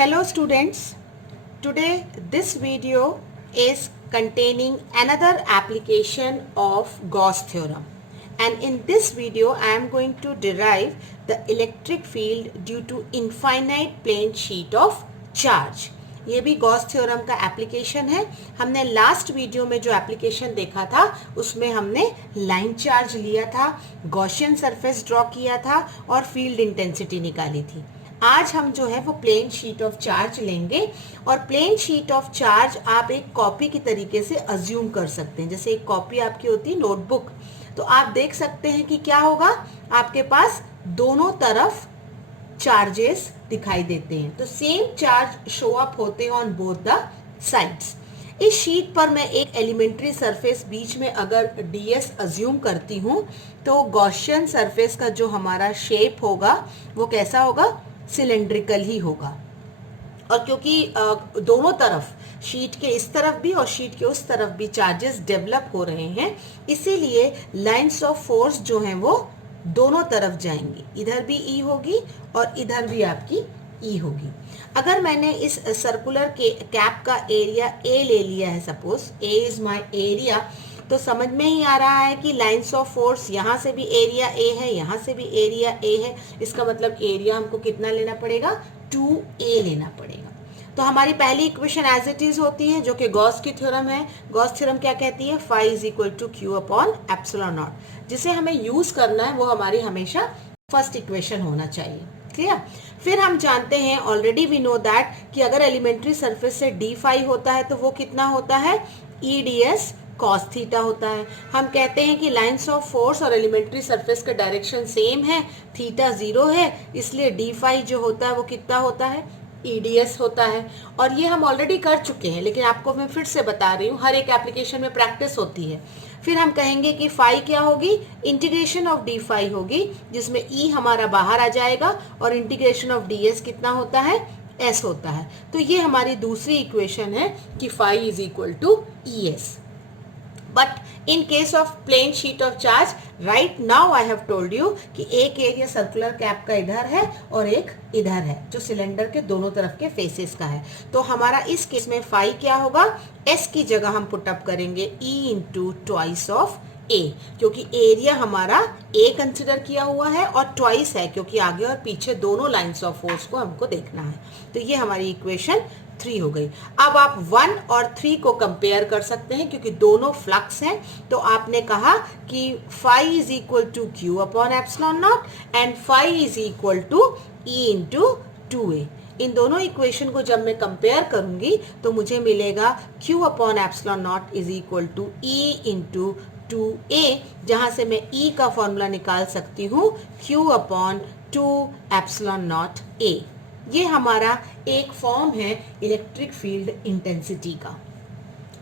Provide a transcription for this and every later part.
Hello students, today this video is containing another application of Gauss theorem, and in this video I am going to derive the electric field due to infinite plane sheet of charge. ये भी Gauss theorem का application है. हमने last video में जो application देखा था उसमें हमने लाइन चार्ज लिया था, गॉसियन सरफेस ड्रॉ किया था और फील्ड इंटेंसिटी निकाली थी. आज हम जो है वो प्लेन शीट ऑफ चार्ज लेंगे और प्लेन शीट ऑफ चार्ज आप एक कॉपी की तरीके से अज्यूम कर सकते हैं. जैसे एक कॉपी आपकी होती है नोटबुक, तो आप देख सकते हैं कि क्या होगा, आपके पास दोनों तरफ चार्जेस दिखाई देते हैं. तो सेम चार्ज शो अप होते हैं ऑन बोथ द साइड्स. इस शीट पर मैं एक एलिमेंट्री सरफेस बीच में अगर ds अज्यूम करती हूँ तो गॉसियन सरफेस का जो हमारा शेप होगा वो कैसा होगा, सिलेंड्रिकल ही होगा. और क्योंकि दोनों तरफ, शीट के इस तरफ भी और शीट के उस तरफ भी चार्जेस डेवलप हो रहे हैं, इसीलिए लाइंस ऑफ फोर्स जो हैं वो दोनों तरफ जाएंगी. इधर भी E होगी और इधर भी आपकी E होगी. अगर मैंने इस सर्कुलर के कैप का एरिया A ले लिया है, suppose A is my area, तो समझ में ही आ रहा है कि लाइंस ऑफ फोर्स यहाँ से भी एरिया A है, यहाँ से भी एरिया A है. इसका मतलब एरिया हमको कितना लेना पड़ेगा, 2A लेना पड़ेगा. तो हमारी पहली इक्वेशन एज इट इज होती है जो कि गॉस की थ्योरम है. गॉस थ्योरम क्या कहती है, phi is equal to Q upon epsilon not. जिसे हमें यूज करना है वो हमारी हमेशा फर्स्ट इक्वेशन होना चाहिए. क्लियर. फिर हम जानते हैं, ऑलरेडी वी नो दैट, कि अगर एलिमेंट्री सरफेस से d phi होता है तो वो कितना होता है, E ds cos थीटा होता है. हम कहते हैं कि लाइंस ऑफ फोर्स और एलिमेंट्री सरफेस का डायरेक्शन सेम है, थीटा 0 है, इसलिए d phi जो होता है वो कितना होता है, EDS होता है. और ये हम ऑलरेडी कर चुके हैं, लेकिन आपको मैं फिर से बता रही हूँ, हर एक एप्लीकेशन में प्रैक्टिस होती है. फिर हम कहेंगे कि फाई क्या होगी, इंटीग्रेशन ऑफ डी फाई होगी, जिसमें E हमारा बाहर आ जाएगा और इंटीग्रेशन ऑफ DS कितना होता है, S होता है. तो ये हमारी दूसरी इक्वेशन है कि phi is equal to ES. But in case of plane sheet of charge, right now I have told you कि एक एरिया सर्कुलर कैप का इधर है और एक इधर है, जो सिलेंडर के दोनों तरफ के फेसेस का है. तो हमारा इस केस में फाई क्या होगा, S की जगह हम पुटअप करेंगे E into twice of A, क्योंकि एरिया हमारा A कंसिडर किया हुआ है और ट्वाइस है क्योंकि आगे और पीछे दोनों लाइंस ऑफ फोर्स को हमको देखना है. तो ये हमारी इक्वेशन 3 हो गई. अब आप 1 और 3 को कंपेयर कर सकते हैं क्योंकि दोनों फ्लक्स हैं. तो आपने कहा कि phi is equal to Q upon epsilon not and phi is equal to E into 2A. इन दोनों इक्वेशन को जब मैं कंपेयर करूंगी तो मुझे मिलेगा Q upon epsilon not is equal to E into 2A, जहां से मैं E का फॉर्मूला निकाल सकती हूँ Q upon 2 epsilon not A. ये हमारा एक फॉर्म है इलेक्ट्रिक फील्ड इंटेंसिटी का.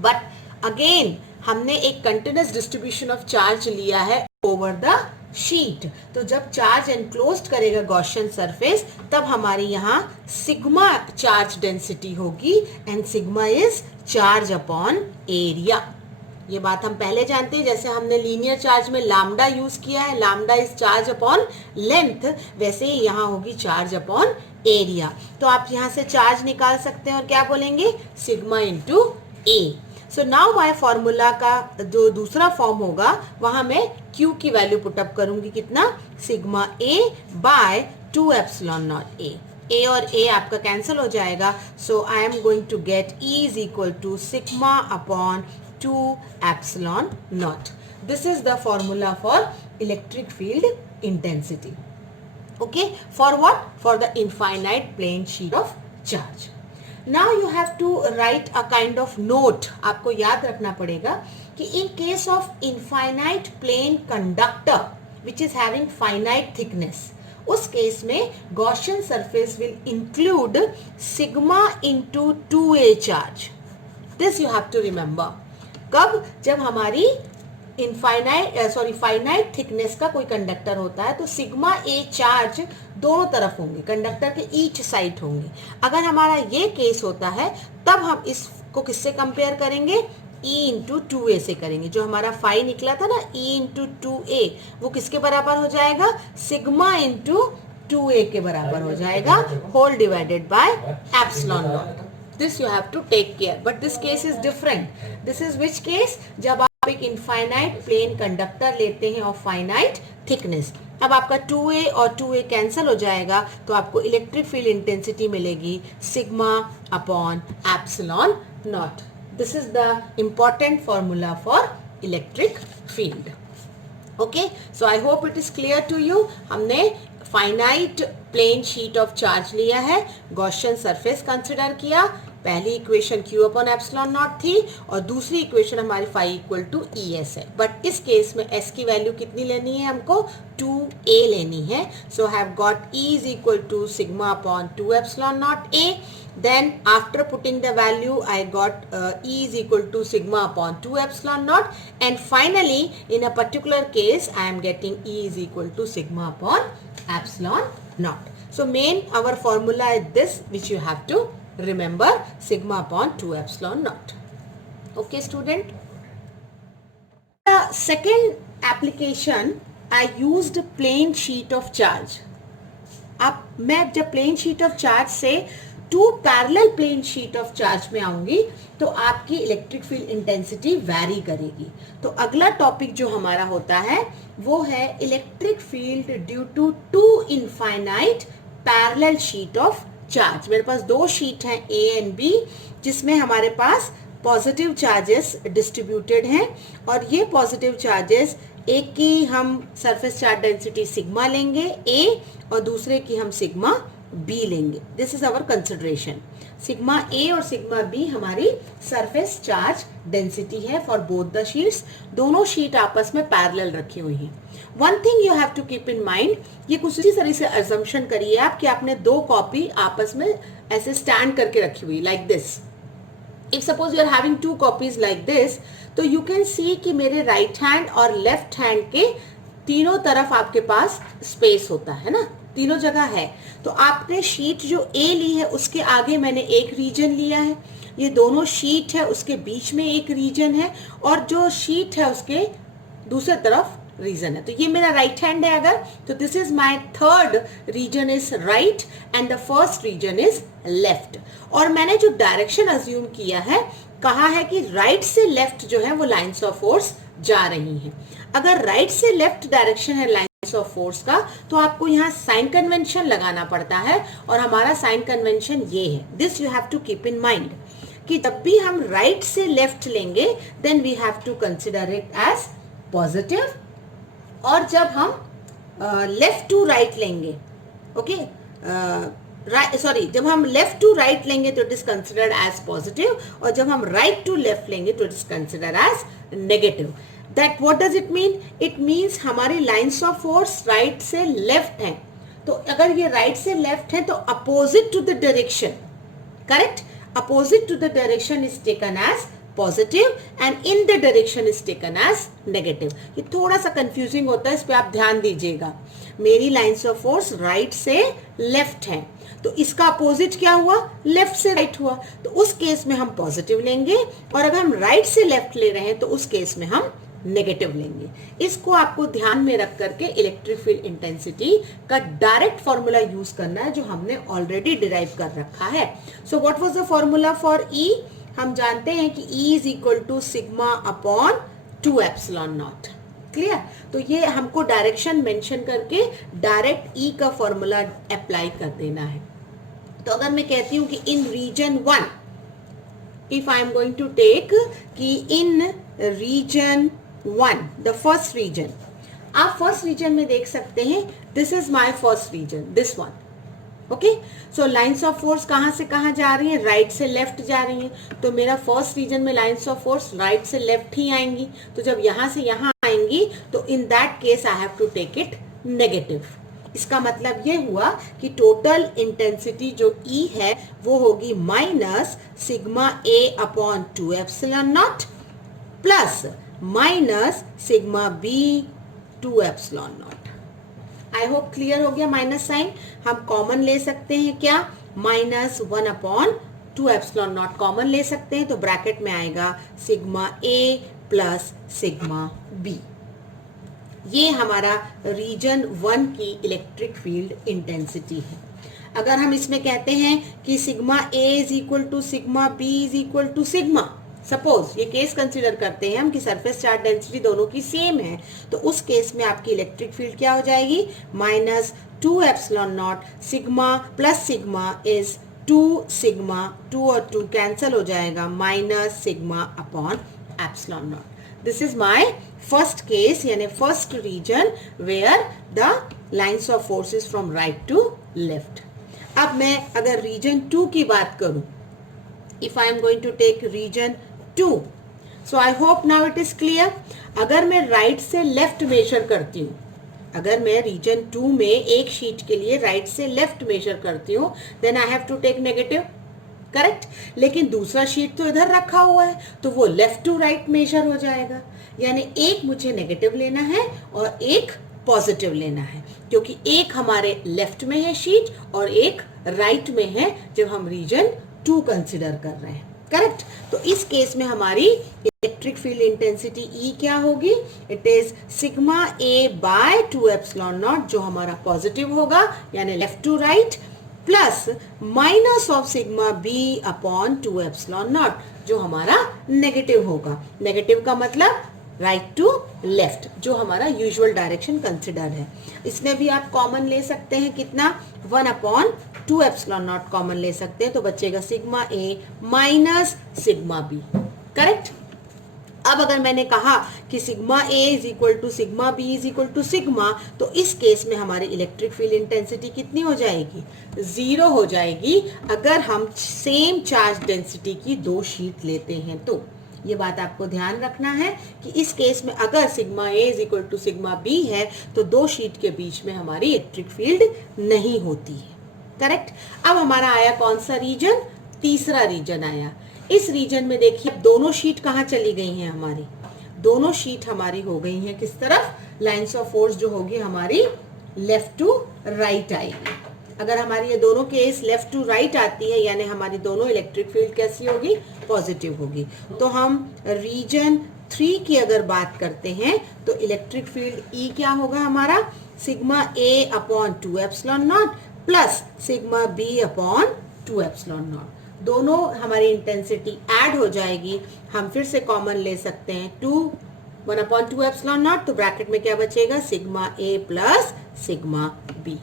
बट अगेन हमने एक कंटिन्यूअस डिस्ट्रीब्यूशन ऑफ चार्ज लिया है ओवर द शीट. तो जब चार्ज एनक्लोज्ड करेगा गॉसियन सरफेस, तब हमारी यहाँ सिग्मा चार्ज डेंसिटी होगी and sigma is charge upon area. ये बात हम पहले जानते हैं, जैसे हमने लीनियर चार्ज में लैम्डा यूज किया है, lambda is charge upon length, वैसे ही यहाँ होगी चार्ज अपॉन एरिया. तो आप यहाँ से चार्ज निकाल सकते हैं और क्या बोलेंगे, sigma into A. So now my formula का जो दूसरा फॉर्म होगा वहां मैं Q की वैल्यू पुटअप करूंगी, कितना, sigma A by 2 epsilon not A. A और A आपका कैंसिल हो जाएगा. So I am going to get E is equal to sigma upon 2 epsilon naught. This is the formula for electric field intensity. Okay, for what? For the infinite plane sheet of charge. Now you have to write a kind of note. आपको याद रखना पड़ेगा कि in case of infinite plane conductor which is having finite thickness, उस case में Gaussian surface will include sigma into 2A charge. This you have to remember. कब, जब हमारी फाइनाइट थिकनेस का कोई कंडक्टर होता है तो सिग्मा ए चार्ज दोनों तरफ होंगे, कंडक्टर के ईच साइड होंगे. अगर हमारा ये केस होता है तब हम इसको किससे कंपेयर करेंगे, E इंटू 2A से करेंगे. जो हमारा फाई निकला था ना, E इंटू 2A, वो किसके बराबर हो जाएगा, सिग्मा इंटू 2a के बराबर हो जाएगा, whole divided by epsilon not. This you have to take care, but this case is different. This is which case? जब आप एक इनफाइनाइट प्लेन कंडक्टर लेते हैं ऑफ फाइनाइट थिकनेस. अब आपका 2a और 2a कैंसिल हो जाएगा, तो आपको इलेक्ट्रिक फील्ड इंटेंसिटी मिलेगी sigma upon epsilon not. This is the important formula for electric field. Okay, so I hope it is clear to you. हमने finite plane sheet of charge लिया है, Gaussian surface consider किया. पहली equation q upon epsilon naught थी और दूसरी equation हमारी phi equal to E S है. बट इस केस में s की वैल्यू कितनी लेनी है हमको? 2a लेनी है. So have got e is equal to sigma upon 2 epsilon not a. Then after putting the value I got E is equal to sigma upon 2 epsilon naught, and finally in a particular case I am getting E is equal to sigma upon epsilon naught. So main our formula is this, which you have to remember, sigma upon 2 epsilon naught. Okay student. The second application I used plain sheet of charge. अब मैं जब plane sheet of charge से two parallel plane sheet of charge में आऊंगी तो आपकी electric field intensity vary करेगी. तो अगला टॉपिक जो हमारा होता है वो है electric field due to two infinite parallel sheet of charge. मेरे पास दो शीट हैं ए एंड बी, जिसमें हमारे पास पॉजिटिव चार्जेस डिस्ट्रीब्यूटेड हैं, और ये पॉजिटिव चार्जेस एक की हम सरफेस चार्ज डेंसिटी सिग्मा लेंगे A और दूसरे की हम सिग्मा B लेंगे. This is our consideration. Sigma A और सिग्मा B हमारी सरफेस चार्ज डेंसिटी है फॉर बोथ द शीट्स. दोनों शीट आपस में पैरेलल रखी हुई हैं. One thing you have to keep in mind, ये कुछ इसी तरह से अजम्पशन करिए आप कि आपने दो कॉपी आपस में ऐसे स्टैंड करके रखी हुई like this. If suppose you are having two copies like this, तो you can see कि मेरे राइट हैंड और लेफ्ट हैंड के तीनों तरफ आपके पास स्पेस होता है ना, तीनों जगह है. तो आपने शीट जो A ली है उसके आगे मैंने एक रीजन लिया है, ये दोनों शीट है उसके बीच में एक रीजन है, और जो शीट है उसके दूसरे तरफ रीजन है. तो ये मेरा राइट हैंड है अगर, तो this is my third region is right and the first region is left. और मैंने जो डायरेक्शन अज्यूम किया है, कहा है कि राइट से लेफ्ट जो है वो लाइंस ऑफ फोर्स जा रही हैं. अगर राइट से लेफ्ट डायरेक्शन है लाइंस ऑफ फोर्स का, तो आपको यहाँ साइन कन्वेंशन लगाना पड़ता है, और हमारा साइन कन्वेंशन ये है. This you have to keep in mind कि जब भी हम राइट से लेफ्ट लेंगे then we have to consider it as positive, और जब हम लेफ्ट टू राइट लेंगे, ओके, जब हम लेफ्ट टू राइट लेंगे तो it is considered as positive, और जब हम राइट टू लेफ्ट लेंगे तो it is considered as negative. That what does it mean? It means हमारी लाइंस ऑफ फोर्स राइट से लेफ्ट हैं, तो अगर ये राइट से लेफ्ट है तो opposite to the direction, correct, opposite to the direction is taken as positive and in the direction is taken as negative. ये थोड़ा सा कंफ्यूजिंग होता है, इस पे आप ध्यान दीजिएगा. मेरी लाइंस ऑफ फोर्स राइट से लेफ्ट है, तो इसका अपोजिट क्या हुआ? लेफ्ट से राइट हुआ. तो उस केस में हम पॉजिटिव लेंगे, और अगर हम राइट से लेफ्ट ले रहे हैं तो उस केस में हम नेगेटिव लेंगे. इसको आपको ध्यान में रख करके इलेक्ट्रिक फील्ड इंटेंसिटी का डायरेक्ट फॉर्मूला यूज करना है, जो हमने ऑलरेडी डिराइव कर रखा है. So what was the formula for E? हम जानते हैं कि E is equal to sigma upon 2 epsilon naught. Clear? तो ये हमको डायरेक्शन मेंशन करके डायरेक्ट E का फॉर्मूला अप्लाई कर देना है. तो अगर मैं कहती हूँ कि in region 1, if I am going to take कि in region 1, the first region, आप फर्स्ट रीजन में देख सकते हैं, this is my first region, this one. Okay, so lines of force कहाँ से कहाँ जा रही है? राइट से लेफ्ट जा रही है. तो मेरा फर्स्ट रीजन में लाइंस ऑफ फोर्स राइट से लेफ्ट ही आएंगी. तो जब यहाँ से यहाँ आएंगी तो in that case I have to take it negative. इसका मतलब ये हुआ कि टोटल इंटेंसिटी जो E है वो होगी minus sigma A upon 2 epsilon not plus minus sigma B 2 epsilon not. I hope clear हो गया. माइनस साइन हम कॉमन ले सकते हैं, क्या? Minus 1 upon 2 epsilon not common ले सकते हैं, तो ब्रैकेट में आएगा sigma A plus sigma B. ये हमारा रीजन 1 की इलेक्ट्रिक फील्ड इंटेंसिटी है। अगर हम इसमें कहते हैं कि sigma A is equal to sigma B is equal to sigma, suppose ये केस कंसीडर करते हैं हम कि सरफेस चार्ज डेंसिटी दोनों की सेम है, तो उस केस में आपकी इलेक्ट्रिक फील्ड क्या हो जाएगी, minus 2 epsilon naught sigma plus sigma is 2 sigma, 2 और 2 कैंसिल हो जाएगा, minus sigma upon epsilon not. This is my first case, यानी first region where the lines of forces from right to left. अब मैं अगर रीजन 2 की बात करूं, if I am going to take region 2, so I hope now it is clear. अगर मैं right से लेफ्ट मेजर करती हूँ, अगर मैं रीजन 2 में एक शीट के लिए राइट से लेफ्ट मेजर करती हूँ, then I have to take negative, correct. लेकिन दूसरा शीट तो इधर रखा हुआ है, तो वो लेफ्ट टू राइट मेजर हो जाएगा, यानी एक मुझे नेगेटिव लेना है और एक पॉजिटिव लेना है, क्योंकि एक हमारे लेफ्ट में है शीट और एक राइट में है जब हम रीजन 2 कंसिडर कर रहे हैं, करेक्ट। तो इस केस में हमारी इलेक्ट्रिक फील्ड इंटेंसिटी E क्या होगी, it is sigma A by 2 epsilon naught, जो हमारा पॉजिटिव होगा यानी left to right, plus minus of sigma B upon 2 epsilon naught, जो हमारा नेगेटिव होगा। नेगेटिव का मतलब राइट टू लेफ्ट, जो हमारा यूजुअल डायरेक्शन कंसिडर है। इसमें भी आप कॉमन ले सकते हैं, कितना, 1 अपॉन 2 एप्सिलॉन नॉट कॉमन ले सकते हैं, तो बचेगा sigma A minus sigma B, correct. अब अगर मैंने कहा कि sigma A is equal to sigma B is equal to sigma, तो इस केस में हमारी इलेक्ट्रिक फील्ड इंटेंसिटी कितनी हो जाएगी, 0 हो जाएगी, अगर हम सेम चार्ज डेंसिटी की 2 शीट लेते हैं। तो ये बात आपको ध्यान रखना है कि इस केस में अगर sigma A is equal to sigma B है, तो 2 शीट के बीच में हमारी इलेक्ट्रिक फील्ड नहीं होती है, करेक्ट। अब हमारा आया कौन सा रीजन, तीसरा रीजन आया। इस रीजन में देखिए दोनों शीट कहाँ चली गई हैं हमारी, दोनों शीट हमारी हो गई हैं किस तरफ, लाइंस ऑफ फोर्स जो होगी हमारी लेफ्ट टू राइट आएगी। अगर हमारी ये दोनों केस लेफ्ट टू राइट आती है, यानी हमारी दोनों इलेक्ट्रिक फील्ड कैसी होगी, पॉजिटिव होगी। तो हम रीजन 3 की अगर बात करते हैं, तो इलेक्ट्रिक फील्ड E क्या होगा हमारा, sigma A upon 2 epsilon not plus sigma B upon 2 epsilon not. दोनों हमारी इंटेंसिटी ऐड हो जाएगी, हम फिर से कॉमन ले सकते हैं 1 अपॉन 2 एप्सिलॉन नॉट, तो ब्रैकेट में क्या बचेगा, sigma A plus sigma B।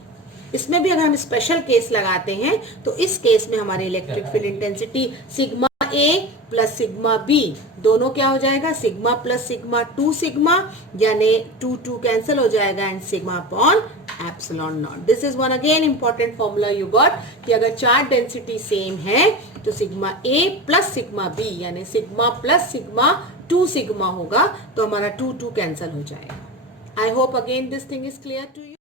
इसमें भी अगर हम स्पेशल केस लगाते हैं, तो इस केस में हमारी electric field intensity sigma A plus sigma B, दोनों क्या हो जाएगा, सिग्मा प्लस सिग्मा 2 सिग्मा, यानी 2 कैंसिल हो जाएगा, and sigma upon epsilon not. This is one again important formula you got, कि अगर चार्ज डेंसिटी सेम है तो sigma A plus sigma B यानी सिग्मा प्लस सिग्मा 2 सिग्मा होगा, तो हमारा 2 कैंसिल हो जाएगा। I hope again this thing is clear to you.